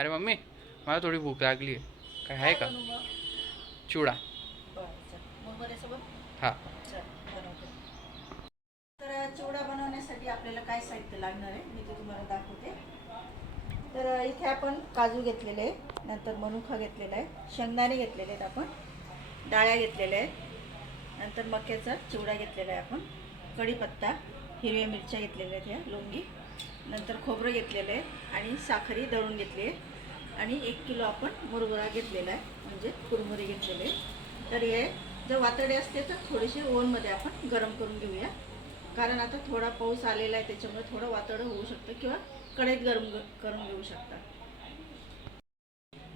अरे मम्मी मला थोडी भूक लागली आहे. काय आहे का? चिवडा? हां. तर चिवडा बनवण्यासाठी आपल्याला काय साहित्य लागणार आहे मी ते तुम्हाला दाखवते. तर इथे आपण काजू घेतलेले आहे नंतर मनुका घेतलेला आहे. शेंगदाणे घेतलेले आहेत आपण. डाळ्या घेतलेल्या आहेत. नंतर मक्याचा चिवडा घेतलेला आहे आपण. कढीपत्ता हिरव्या मिरच्या घेतलेल्या आहेत ह्या लोंगी. नंतर खोबरं घेतलेलं आहे. आणि साखरी दळून घेतली आहे. आणि एक किलो आपण मुरमुरा घेतलेला आहे म्हणजे कुरमुरे घेतलेले तर हे जर वातडे असते तर थोडेसे ओव्हनमध्ये आपण गरम करून घेऊया. कारण आता थोडा पाऊस आलेला आहे त्याच्यामुळे थोडं वातडं होऊ शकतं किंवा कढईत गरम करून घेऊ शकता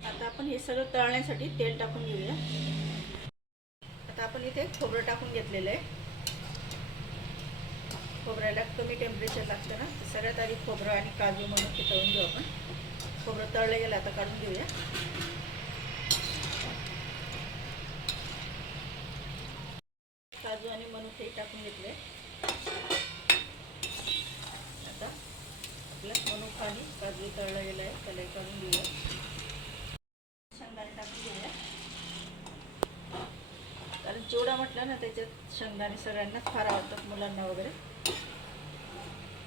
आता आपण हे सगळं तळण्यासाठी तेल टाकून घेऊया. आता आपण इथे खोबरं टाकून घेतलेलं आहे. खोबऱ्याला कमी टेम्परेचर लागतं ना सगळ्यात आधी खोबरं आणि काजू म्हणून ते तळून घेऊ आपण. खोबरं तळलं गेलं आता काढून घेऊया. काजू आणि मनुके टाकून घेतले. आता आपलं मनुका आणि काजू तळला गेला आहे त्याला काढून घेऊया. शेंगदाणे टाकून घेऊया. कारण चिवडा म्हटलं ना त्याच्यात शेंगदाणे सगळ्यांनाच फार आवडतात मुलांना वगैरे.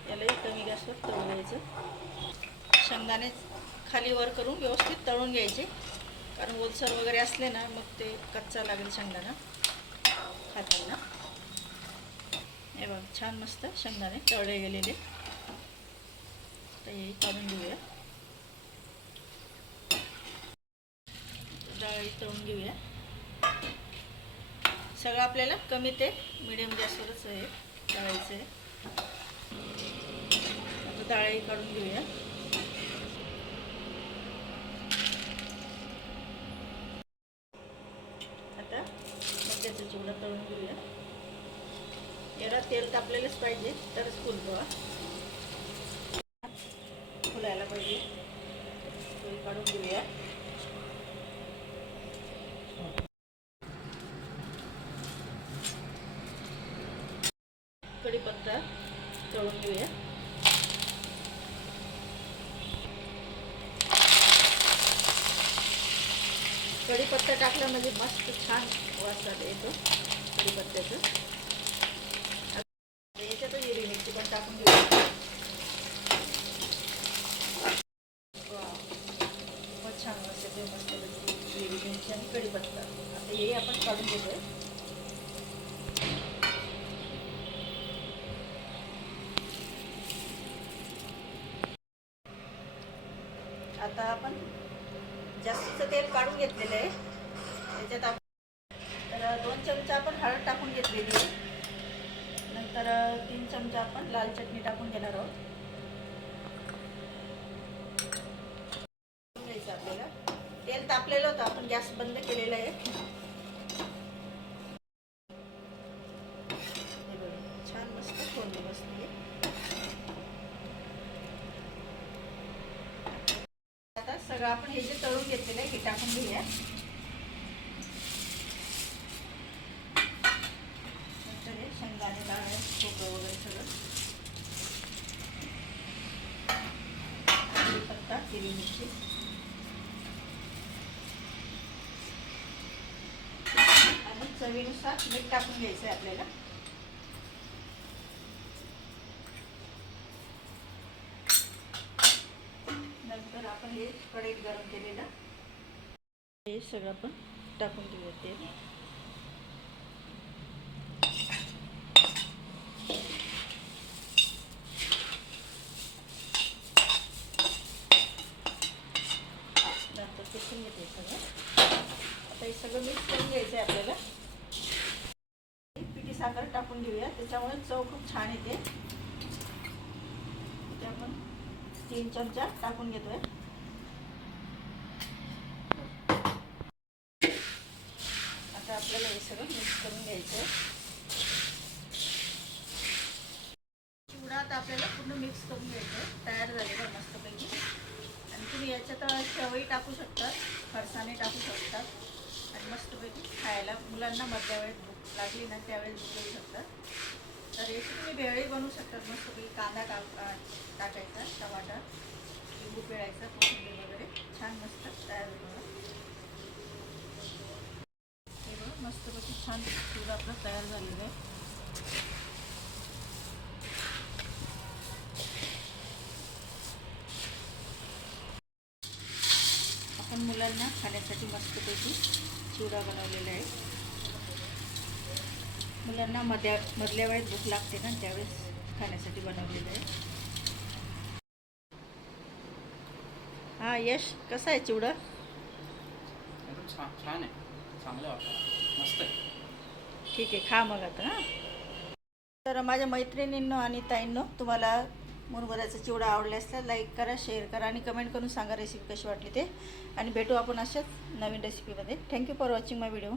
यालाही कमी गॅसवर तळून घ्यायचं. शेंगदाणे खाली वर करून व्यवस्थित तळून घ्यायचे. कारण ओलसर वगैरे असले ना मग ते कच्चा लागेल शेंगदाणा खाताना. हे बघ छान मस्त शेंगदाणे तळले गेलेले. तर हे काढून घेऊया. डाळी तळून घेऊया. सगळं आपल्याला कमी ते मिडियम गॅसवरच आहे तळायचं आहे. डाळी काढून घेऊया आता चांगलं तळून घेऊया. याला तेल तापलेलंच पाहिजे तरच फुल हा फुलायला पाहिजे. फुल काढून घेऊया. कढीपत्ता तळून घेऊया. कढीपत्ता टाकला म्हणजे मस्त छान वास येतो कढीपत्त्याचं. आता याच्यातच हिरवी मिरची पण टाकून घेऊया खूपच छान वास येतो मस्त हिरवी मिरची आणि कढीपत्ता. आता हे आपण काढून घेतोय. आता आपण जास्तीचं तेल काढून घेतलेलं आहे. त्याच्यात आपण तर दोन चमचा आपण हळद टाकून घेतलेली आहे. नंतर तीन चमचा आपण लाल चटणी टाकून घेणार आहोत. घ्यायचं आपल्याला. तेल तापलेलं होतं आपण गॅस बंद केलेला आहे हे बघा, छान मस्त फोडणी बसली तर सगळं आपण हे जे तळून घेतलेलं आहे हे टाकून घेऊया. नंतर शेंगदाणे डाळ खोबरं वगैरे सगळं. पत्ता हिरवी मिरची. आणि चवीनुसार मीठ टाकून घ्यायचं आहे आपल्याला. हे कढईत गरम केलेलं. हे सगळं आपण टाकून घेऊया तेल. नंतर किसून घेते सगळं. आता हे सगळं मिक्स करून घ्यायचं आहे आपल्याला पिठी साखर टाकून घेऊया. त्याच्यामुळे चव खूप छान येते. ते आपण तीन चमचा टाकून घेतोय. आता आपल्याला हे सगळं मिक्स करून घ्यायचं आहे चिवडा आता आपल्याला पूर्ण मिक्स करून घ्यायचं तयार झालेलं आहे मस्तपैकी. आणि तुम्ही याच्यात शेवई टाकू शकतात फरसाने टाकू शकतात आणि मस्तपैकी खायला मुलांना मधल्या वेळेत भूक लागली ना त्यावेळेस भूक देऊ शकतात तर याची तुम्ही भेळही बनवू शकतात मस्तपैकी कांदा टाक टाकायचा टमाटा लिंबू पिळायचा कोथिंबीर वगैरे. मस्तपैकी छान चिवडा आपलं तयार झालेलं आहे. आपण मुलांना खाण्यासाठी मस्तपैकी चिवडा बनवलेला आहे. मुलांना मध्या मधल्या वेळेस भूक लागते ना त्यावेळेस खाण्यासाठी बनवलेलं आहे. हा यश कसा आहे चिवडा? छान छान आहे. चांगलं वाटतं. मस्त आहे. ठीक आहे खा मग आता हां. तर माझ्या मैत्रिणींनो आणि ताईंनो तुम्हाला मुरमुऱ्याचा चिवडा आवडला असला लाईक करा शेअर करा आणि कमेंट करून सांगा रेसिपी कशी वाटली ते. आणि भेटू आपण अशाच नवीन रेसिपीमध्ये thank you for watching my video